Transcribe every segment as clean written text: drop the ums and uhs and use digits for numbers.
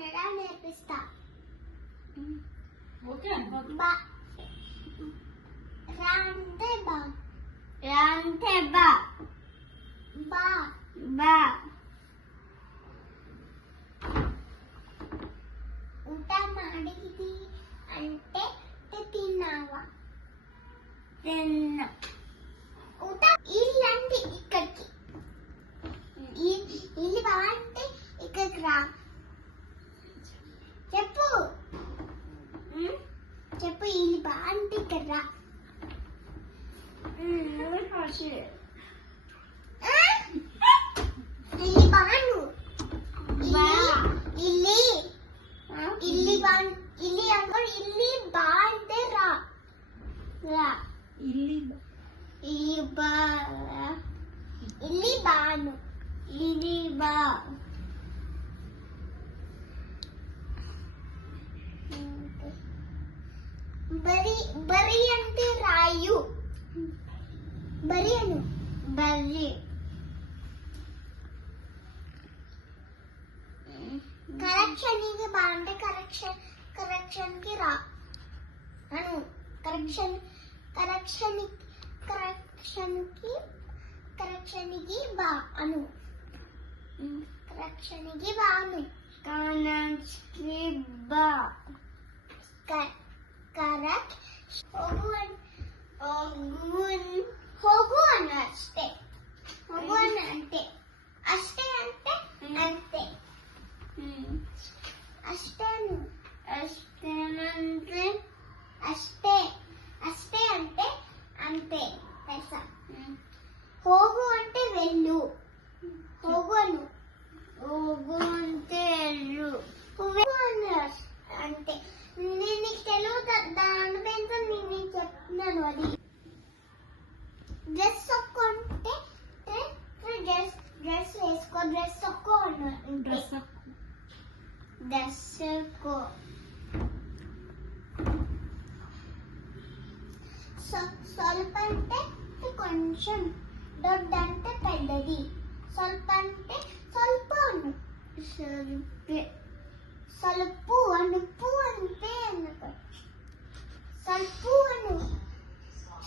కన్నడ నేర్పిస్తా. ఓకే బా రా అంటే బా, రా అంటే బా, బా బా. ಊಟ ಮಾಡಿದಿ అంటే తిన్నావా, తిన్నా. ಊಟ ఇల్లంటే ఇక్కడికి, ఇల్లు బా అంటే ఇక్కడికి రా. చెప్పు చెప్పు, ఇల్లు బా అంటే ఇక్కడ రా. ఇల్లి బాను, ఇల్లి ఇల్లి బా, ఇల్లి అంటే ఇల్లి బా అంటే రా, రా. ఇల్లి బా, ఇల్లి బాను, ఇది బా. బరి బరి అంటే రాయు, బరి అను. బర్రి. కరెక్షన్కి బా అంటే కరెక్షన్కి రా అను. కరెక్షన్కి బా అను. కరెక్షన్కి బా అను. కనక్కి బా. కరెక్ట్. ಹೋಗು అను అಷ್ಟೇ. ಹೋಗು అను అంటే అಷ್ಟೇ అంటే అంతే, అಷ್ಟೇ అను. అష్టేనంటే అಷ್ಟೇ అಷ್ಟೇ అంటే అంతే తెలుసా. ಹೋಗು అంటే వెళ్ళు, ಹೋಗು అను. ಹೋಗು అంటే ఎల్లు. వెళ్ళు అను అంటే నేను నీకు తెలుగు దాని పెంచ నేను చెప్తున్నాను. అది డ్రెస్ సొక్కు అంటే డ్రెస్ వేసుకో, డ్రెస్ సొక్కు అన్నాడు. డ్రెస్ కో. స్వల్ప అంటే కొంచెం, దొడ్డ అంటే పెద్దది. స్వల్ప అంటే స్వల్ప అను. స్వల్పు అనుపు అంటే అన్నట్టు. స్వల్పు అను.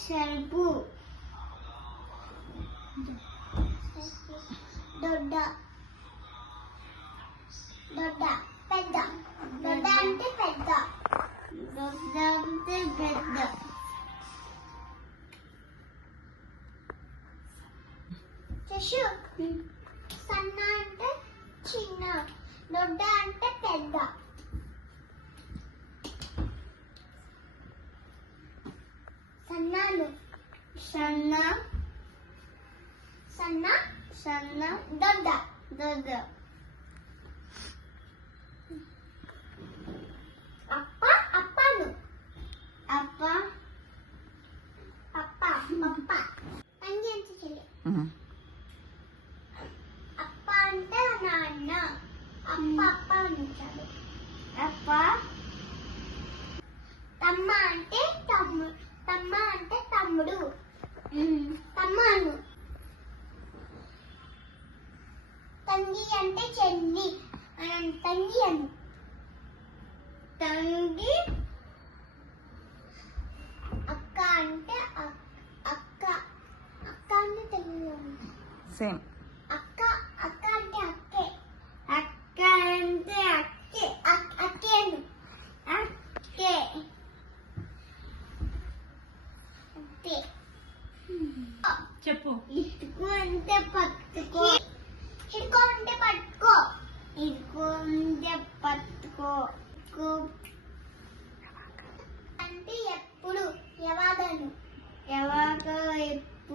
సల్పు. దొడ్డ దొడ్డ పెద్ద, దొడ్డ అంటే పెద్ద. దొడ్డ అంటే పెద్ద. శశు సన్న అంటే చిన్న, దొడ్డ అంటే పెద్ద. సన్నాలు సన్న సన్న సన్న దొడ్డ. దొడ్డ. అప్ప అప్పను. అప్ప అప్ప అప్ప అంగి అంటే చెల్లి. అప్ప అంటే నాన్న, అప్ప అప్ప అంటాడు. అప్ప. తమ్మ అంటే తమ్ముడు, తమ్మ అంటే తమ్ముడు. తమ్మను. తంగి అంటే చెల్లి, తంగి అను. తంగి. అక్క అంటే అక్క, అక్క అంటే తెలుగులో సేమ్. అక్క, అక్క అంటే అక్కే. అక్క అంటే అక్కే. అక్కే అను. అక్కే. అక్కే. చెప్పు. ఇటుకు అంటే పట్టుకో. హిడ్కో అంటే పట్టుకో. ఇటుకు అంటే పట్టుకో.